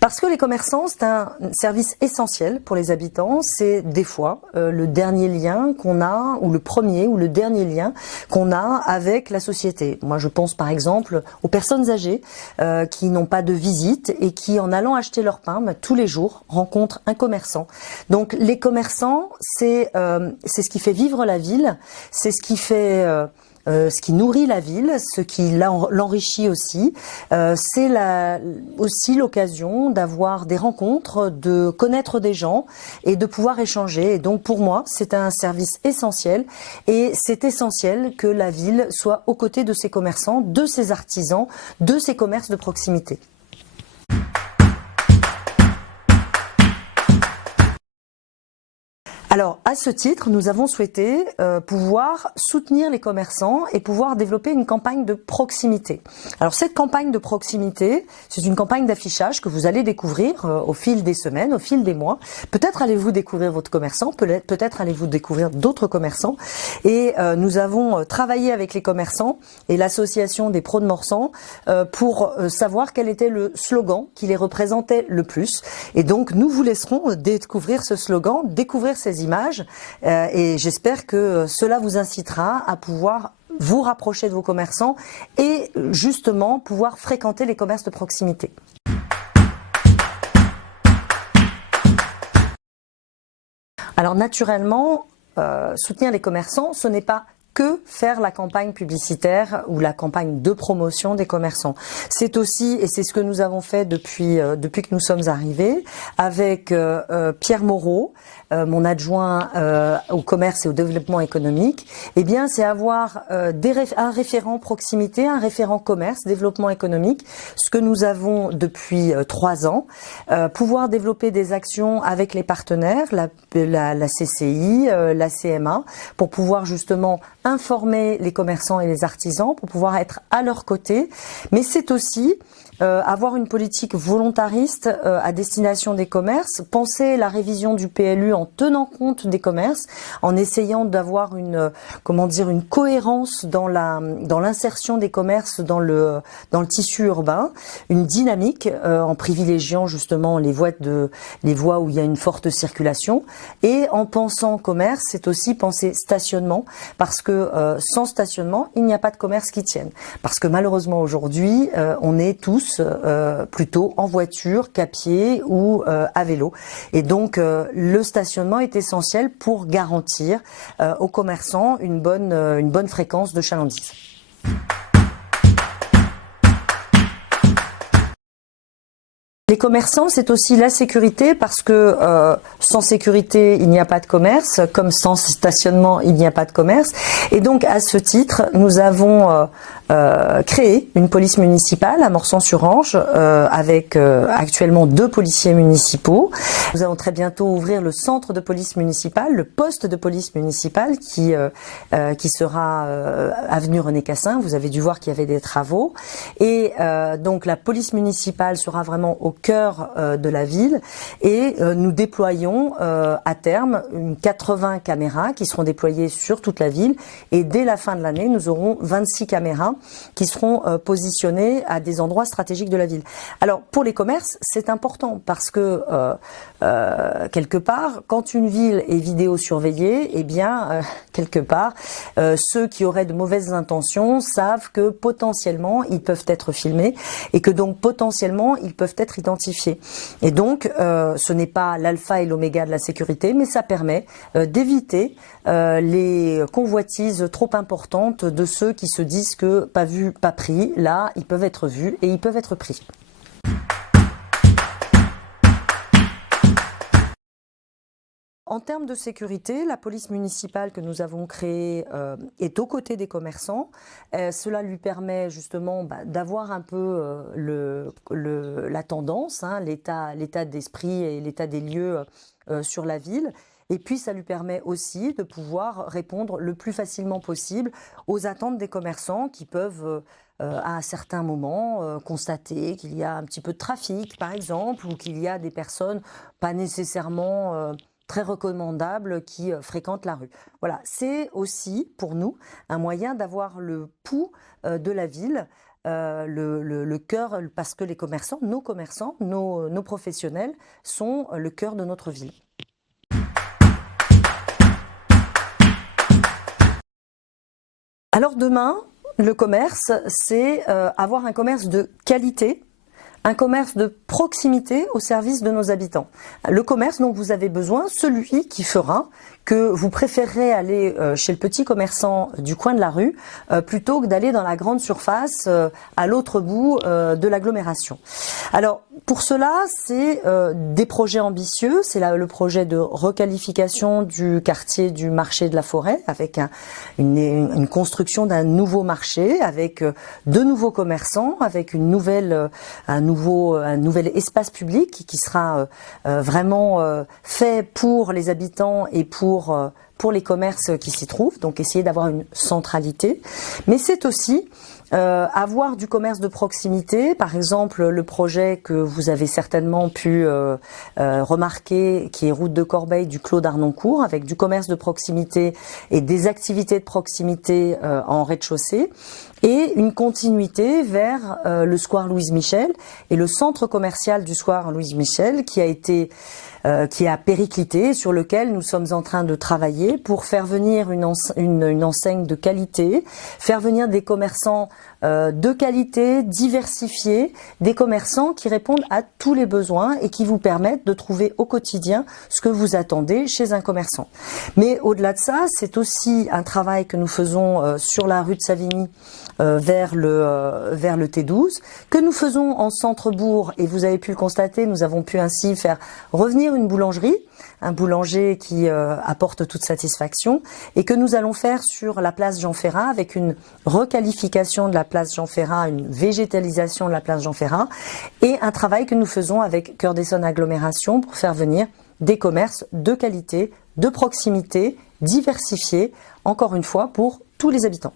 Parce que les commerçants, c'est un service essentiel pour les habitants. C'est des fois le dernier lien qu'on a, ou le premier ou le dernier lien qu'on a avec la société. Moi, je pense par exemple aux personnes âgées qui n'ont pas de visite et qui, en allant acheter leur pain, tous les jours, rencontrent un commerçant. Donc les commerçants, c'est ce qui fait vivre la ville, c'est ce qui fait... ce qui nourrit la ville, ce qui l'enrichit aussi. C'est aussi l'occasion d'avoir des rencontres, de connaître des gens et de pouvoir échanger. Et donc pour moi, c'est un service essentiel et c'est essentiel que la ville soit aux côtés de ses commerçants, de ses artisans, de ses commerces de proximité. Alors, à ce titre, nous avons souhaité pouvoir soutenir les commerçants et pouvoir développer une campagne de proximité. Alors, cette campagne de proximité, c'est une campagne d'affichage que vous allez découvrir au fil des semaines, au fil des mois. Peut-être allez-vous découvrir votre commerçant, peut-être allez-vous découvrir d'autres commerçants. Et nous avons travaillé avec les commerçants et l'association des pros de Morsan pour savoir quel était le slogan qui les représentait le plus. Et donc, nous vous laisserons découvrir ce slogan, découvrir ces images et j'espère que cela vous incitera à pouvoir vous rapprocher de vos commerçants et justement pouvoir fréquenter les commerces de proximité. Alors naturellement, soutenir les commerçants, ce n'est pas que faire la campagne publicitaire ou la campagne de promotion des commerçants. C'est aussi, et c'est ce que nous avons fait depuis que nous sommes arrivés, avec Pierre Moreau, mon adjoint au commerce et au développement économique, eh bien c'est avoir un référent proximité, un référent commerce, développement économique, ce que nous avons depuis 3 ans, pouvoir développer des actions avec les partenaires, la CCI, la CMA, pour pouvoir justement informer les commerçants et les artisans, pour pouvoir être à leur côté, mais c'est aussi avoir une politique volontariste à destination des commerces, penser la révision du PLU en tenant compte des commerces, en essayant d'avoir une cohérence dans l'insertion des commerces dans le tissu urbain, une dynamique en privilégiant justement les voies où il y a une forte circulation, et en pensant commerce, c'est aussi penser stationnement, parce que sans stationnement, il n'y a pas de commerce qui tienne. Parce que malheureusement aujourd'hui, on est tous plutôt en voiture qu'à pied ou à vélo. Et donc le stationnement est essentiel pour garantir aux commerçants une bonne fréquence de chalandise. Les commerçants, c'est aussi la sécurité parce que sans sécurité, il n'y a pas de commerce, comme sans stationnement, il n'y a pas de commerce. Et donc, à ce titre, nous avons créé une police municipale à Morsan-sur-Ange avec actuellement 2 policiers municipaux. Nous allons très bientôt ouvrir le centre de police municipale, le poste de police municipale qui sera avenue René Cassin. Vous avez dû voir qu'il y avait des travaux. Et donc, la police municipale sera vraiment au cœur de la ville et nous déployons à terme 80 caméras qui seront déployées sur toute la ville et dès la fin de l'année nous aurons 26 caméras qui seront positionnées à des endroits stratégiques de la ville. Alors pour les commerces c'est important parce que quelque part quand une ville est vidéosurveillée, eh bien quelque part ceux qui auraient de mauvaises intentions savent que potentiellement ils peuvent être filmés et que donc potentiellement ils peuvent être identifiés. Et donc, ce n'est pas l'alpha et l'oméga de la sécurité, mais ça permet d'éviter les convoitises trop importantes de ceux qui se disent que pas vu, pas pris. Là, ils peuvent être vus et ils peuvent être pris. En termes de sécurité, la police municipale que nous avons créée est aux côtés des commerçants. Cela lui permet justement d'avoir un peu la tendance, hein, l'état d'esprit et l'état des lieux sur la ville. Et puis ça lui permet aussi de pouvoir répondre le plus facilement possible aux attentes des commerçants qui peuvent à certains moments constater qu'il y a un petit peu de trafic par exemple ou qu'il y a des personnes pas nécessairement très recommandables qui fréquentent la rue. Voilà, c'est aussi pour nous un moyen d'avoir le pouls de la ville le cœur, parce que les commerçants, nos professionnels sont le cœur de notre ville. Alors demain, le commerce, c'est avoir un commerce de qualité, un commerce de proximité au service de nos habitants. Le commerce dont vous avez besoin, celui qui fera que vous préférerez aller chez le petit commerçant du coin de la rue plutôt que d'aller dans la grande surface à l'autre bout de l'agglomération. Alors pour cela, c'est des projets ambitieux. C'est le projet de requalification du quartier du marché de la Forêt avec une construction d'un nouveau marché, avec de nouveaux commerçants, avec un nouvel espace public qui sera vraiment fait pour les habitants et pour les commerces qui s'y trouvent, donc essayer d'avoir une centralité. Mais c'est aussi avoir du commerce de proximité, par exemple le projet que vous avez certainement pu remarquer, qui est route de Corbeil du Clos d'Arnoncourt, avec du commerce de proximité et des activités de proximité en rez-de-chaussée, et une continuité vers le square Louise Michel et le centre commercial du square Louise Michel qui a périclité, sur lequel nous sommes en train de travailler pour faire venir une enseigne de qualité, faire venir des commerçants de qualité, diversifiés, des commerçants qui répondent à tous les besoins et qui vous permettent de trouver au quotidien ce que vous attendez chez un commerçant. Mais au-delà de ça, c'est aussi un travail que nous faisons sur la rue de Savigny vers le T12, que nous faisons en centre-bourg, et vous avez pu le constater, nous avons pu ainsi faire revenir une boulangerie, un boulanger qui apporte toute satisfaction, et que nous allons faire sur la place Jean Ferrat avec une requalification de la place Jean Ferrat, une végétalisation de la place Jean Ferrat, et un travail que nous faisons avec Cœur d'Essonne Agglomération pour faire venir des commerces de qualité, de proximité, diversifiés, encore une fois pour tous les habitants.